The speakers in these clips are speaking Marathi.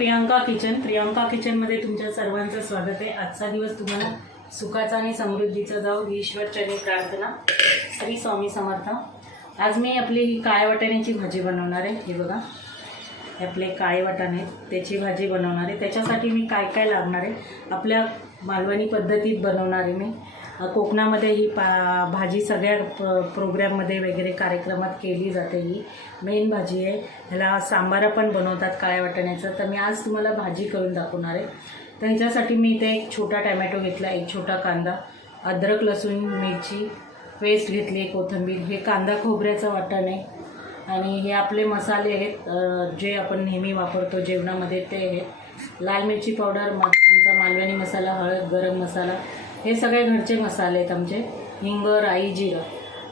प्रियांका किचन. प्रियांका किचनमध्ये तुमच्या सर्वांचं स्वागत आहे. आजचा दिवस तुम्हाला सुखाचा आणि समृद्धीचा जाऊ ही ईश्वरचरणी प्रार्थना. श्री स्वामी समर्थ. आज मी आपली ही काळ्या वाटाण्याची भाजी बनवणार आहे. हे बघा. हे आपले काळे वाटाणे आहेत. त्याची भाजी बनवणार आहे. त्याच्यासाठी मी काय काय लागणार आहे? आपल्या मालवणी पद्धतीत बनवणार आहे मी. कोकणामध्ये ही पा भाजी सगळ्या प प्रोग्रॅममध्ये वगैरे कार्यक्रमात केली जाते ही. मेन भाजी आहे. ह्याला सांबारा पण बनवतात काळ्या वाटाण्याचं. तर मी आज तुम्हाला भाजी करून दाखवणार आहे. तर ह्याच्यासाठी मी इथे एक छोटा टॅमॅटो घेतला एक छोटा कांदा अद्रक लसूण मिरची पेस्ट घेतली कोथिंबीर. हे कांदा खोबऱ्याचं वाटण आहे. आणि हे आपले मसाले आहेत जे आपण नेहमी वापरतो जेवणामध्ये ते आहेत. लाल मिरची पावडर आमचा मालवणी मसाला हळद गरम मसाला. हे सगळे घरचे मसाले आहेत आमचे. हिंग राई जिरं.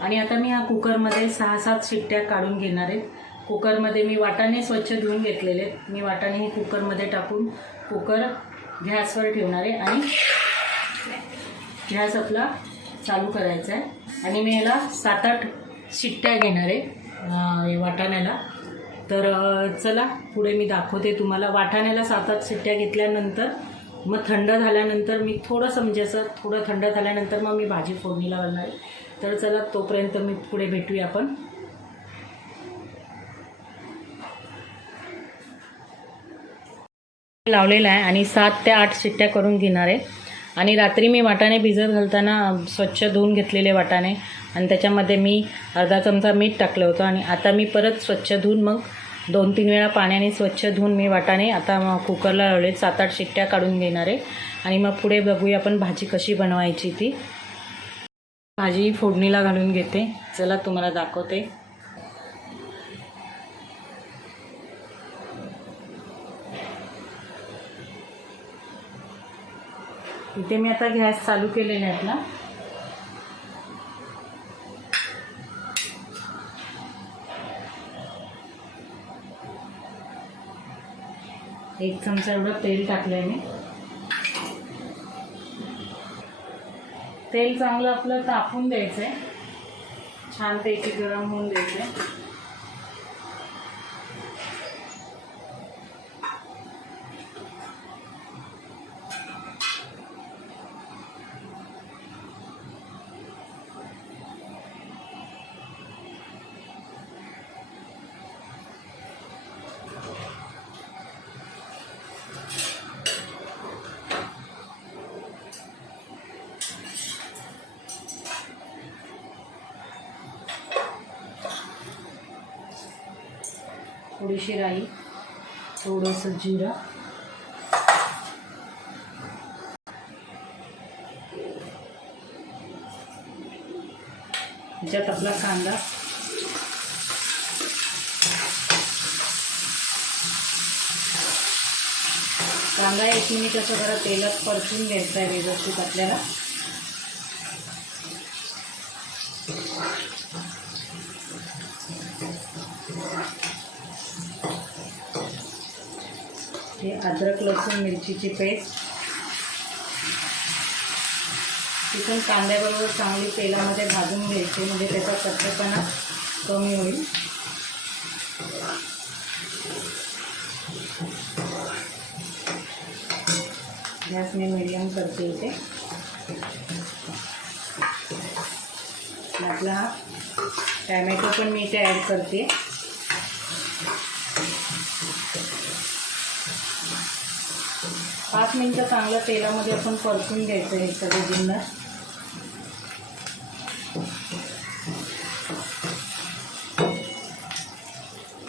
आणि आता मी ह्या कुकरमध्ये सहा सात शिट्ट्या काढून घेणार आहेत कुकरमध्ये मी वाटाणे स्वच्छ धुवून घेतलेले आहेत. मी वाटाणे हे कुकरमध्ये टाकून कुकर गॅसवर ठेवणार आहे आणि गॅस आपला चालू करायचा आहे. आणि मी ह्याला सात आठ शिट्ट्या घेणार आहे वाटाण्याला. तर चला पुढे मी दाखवते तुम्हाला. वाटाण्याला सात आठ शिट्ट्या घेतल्यानंतर मग थंड झाल्यानंतर मी थोडंसं म्हणजे असं थोडं थंड झाल्यानंतर मग मी भाजी फोडणीला घालणार. आहे तर चला तोपर्यंत मी पुढे भेटूया आपण. लावलेला आहे आणि सात ते आठ शिट्ट्या करून घेणार आहे. आणि रात्री मी वाटाणे भिजत घालताना स्वच्छ धुवून घेतलेले वाटाणे. आणि त्याच्यामध्ये मी अर्धा चमचा मीठ टाकलं होतं आणि आता मी परत स्वच्छ धुवून मग दोन तीन वेळा पाण्याने स्वच्छ धुवून मी वाटाणे. आता मग कुकरला लावले. सात आठ शिट्ट्या काढून घेणार आहे. आणि मग पुढे बघूया आपण भाजी कशी बनवायची ती. भाजी फोडणीला घालून घेते. चला तुम्हाला दाखवते. इथे मी आता गॅस चालू केलेला आहे आपला एक चमचा एवढं तेल टाकलं आहे मी. तेल चांगलं आपलं तापून द्यायचं आहे छान ते गरम होऊन द्यायचं आहे थोडीशी राई थोडंसं जिरं. ज्यात आपला कांदा. कांदा एक मिनिट असं जरा तेलात परतून घ्यायचा आहे व्यवस्थित आपल्याला. अद्रक लसूण मिरचीची पेस्ट. ती पण कांद्याबरोबर चांगली तेलामध्ये भाजून घ्यायची म्हणजे त्याचा कच्चेपणा कमी होईल. गॅस मी मिडियम करते इथे. आपला टॅमॅटो पण मी इथे ॲड करते. पाच मिनटं चांगलं तेलामध्ये आपण परतून घ्यायचं हे सगळे जिन्नर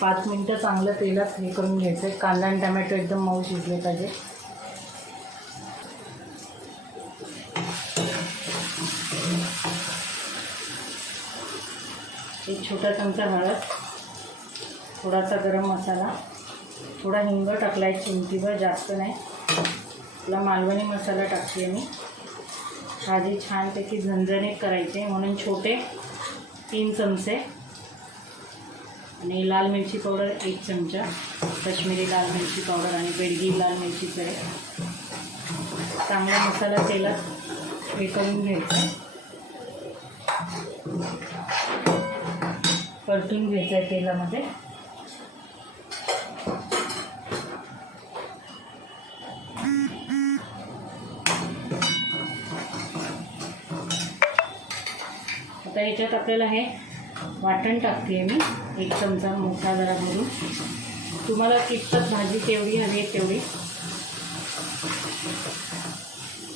पाच मिनटं चांगलं तेलात हे करून घ्यायचं आहे. कांदा आणि टमॅटो एकदम मऊ शिजले पाहिजे. एक छोटा चमचा हळद थोडासा गरम मसाला थोडा हिंग टाकला आहे चिमटीभर जास्त नाही. आपला मालवणी मसाला टाकते मी. भाजी छानपैकी झणझणीत करायचे म्हणून छोटे तीन चमचे. आणि लाल मिरची पावडर एक चमचा कश्मीरी लाल मिरची पावडर आणि बेडगी लाल मिरची आहे चांगला मसाला तेलात हे करून घ्यायचा. परतून घ्यायचं आहे तेलामध्ये. आता ह्याच्यात आपल्याला हे वाटण टाकते मी. एक चमचा मोठा जरा भरून. तुम्हाला कितपत भाजी केवढी हवी आहे तेवढी.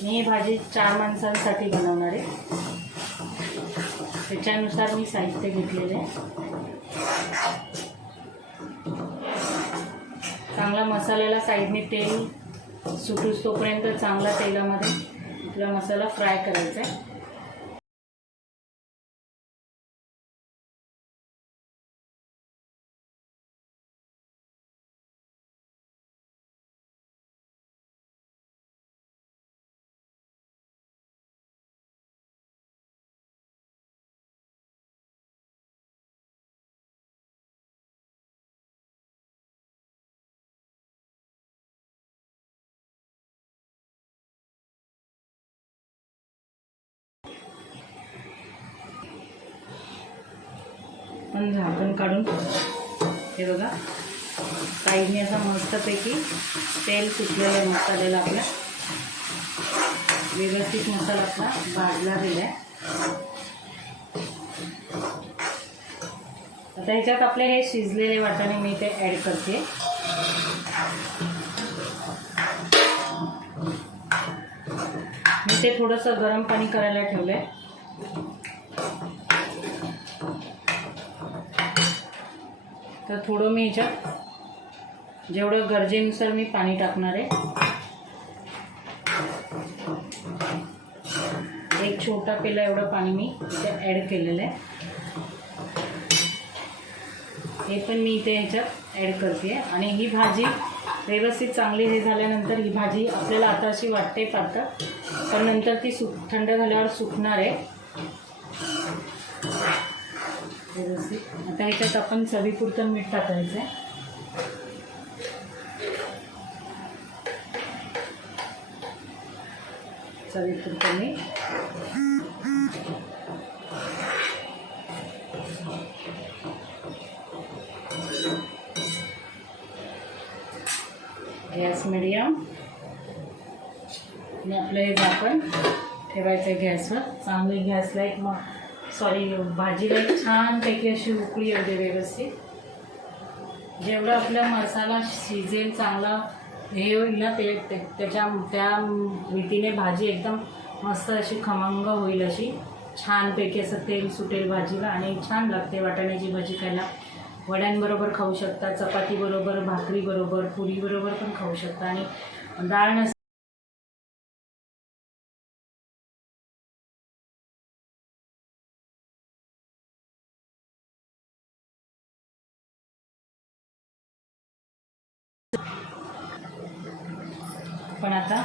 मी ही भाजी चार माणसांसाठी बनवणार आहे. त्याच्यानुसार मी साहित्य घेतलेलं आहे. चांगला मसाल्याला साईडने तेल सुटूस तोपर्यंत चांगला तेलामध्ये आपला मसाला फ्राय करायचा आहे. पण झाकण काढून हे बघा. साईडने असा मस्तपैकी तेल सुटलेलं आहे मसाल्याला आपल्या व्यवस्थित मसाला आपला भाजला गेला आहे. आता ह्याच्यात आपले हे शिजलेले वाटाणे मी ते ॲड करते. मी ते थोडंसं गरम पाणी करायला ठेवलं आहे तर थोडं मी ह्याच्यात जेवढं गरजेनुसार मी पाणी टाकणार आहे. एक छोटा पेला एवढं पाणी मी इथे ॲड केलेलं आहे. हे पण मी इथे ह्याच्यात ॲड करते आणि ही भाजी व्यवस्थित चांगली हे झाल्यानंतर ही भाजी आपल्याला आता अशी वाटते पातळ पण नंतर ती सुक थंड झाल्यावर सुकणार आहे. व्यवस्थित. आता ह्याच्यात आपण चवीपुरतं मीठ टाकायचं आहे. चवीपुरतं मीठ. Gas medium. आणि आपलं हे झाकण ठेवायचं आहे गॅसवर. चांगली गॅसला एक मग सॉरी भाजीला एक छानपैकी अशी उकळी येऊ दे व्यवस्थित. जेवढं आपला मसाला शिजेल चांगला हे होईल ना ते ते- त्याच्या त्या रीतीने भाजी एकदम मस्त अशी खमंग होईल अशी. छानपैकी असं तेल सुटेल भाजीला आणि छान लागते वाटाण्याची भाजी खायला. वड्यांबरोबर खाऊ शकता चपातीबरोबर भाकरीबरोबर पुरीबरोबर पण खाऊ शकता. आणि डाळ नस आता?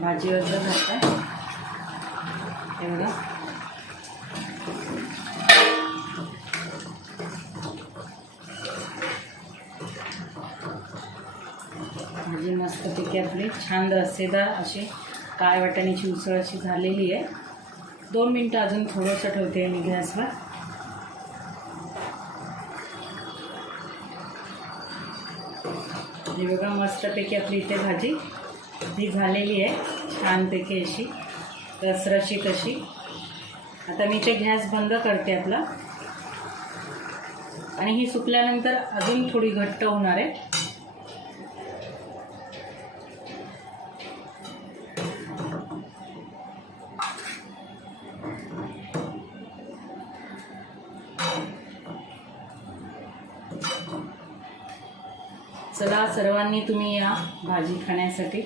भाजीवर जर एवढं? हे बघा भाजी मस्तपैकी आपली. छान रस्सेदार अशी काळ वाटाण्याची उसळ अशी झालेली आहे. दोन मिनटं अजून थोडंसं ठेवते मी गॅसवर. ही बघा मस्तपैकी आपली इथे भाजी. ही झालेली आहे छानपैकी अशी. रसरशी कशी. आता मी इथे गॅस बंद करते आपला. आणि ही सुकल्यानंतर अजून थोडी घट्ट होणार आहे. चला सर्वांनी तुम्ही या भाजी खाण्यासाठी.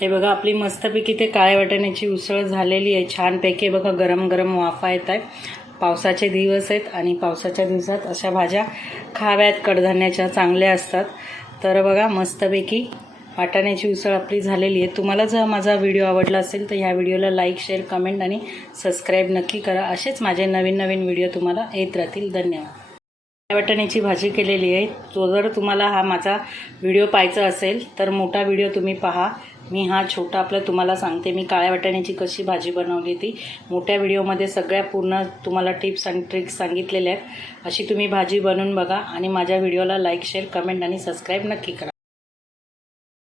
हे बघा आपली मस्तपैकी ते काळ्या वाटाण्याची उसळ झालेली आहे. छानपैकी बघा गरम गरम वाफा येत आहे पावसाचे दिवस आहेत आणि पावसाच्या दिवसात अशा भाज्या खाव्यात. कडधान्याच्या चांगल्या असतात. तर बघा मस्तपैकी वाटाण्याची उसळ आपली झालेली आहे. तुम्हाला जर माझा व्हिडिओ आवडला असेल तर ह्या व्हिडिओला लाईक शेअर कमेंट आणि सबस्क्राईब नक्की करा. असेच माझे नवीन नवीन व्हिडिओ तुम्हाला येत राहतील. धन्यवाद. वाटाण्याची भाजी केलेली आहे. तो जर तुम्हाला हा माझा व्हिडिओ पाहायचा असेल तर मोठा व्हिडिओ तुम्ही पहा. मी हा छोटा आपला तुम्हाला सांगते. मी काळ्या वाटाण्याची कशी भाजी बनवली ती. मोठ्या व्हिडिओमध्ये सगळ्या पूर्ण तुम्हाला टिप्स आणि ट्रिक्स सांगितलेल्या आहेत. अशी तुम्ही भाजी बनवून बघा आणि माझ्या व्हिडिओला लाईक शेअर कमेंट आणि सबस्क्राईब नक्की करा.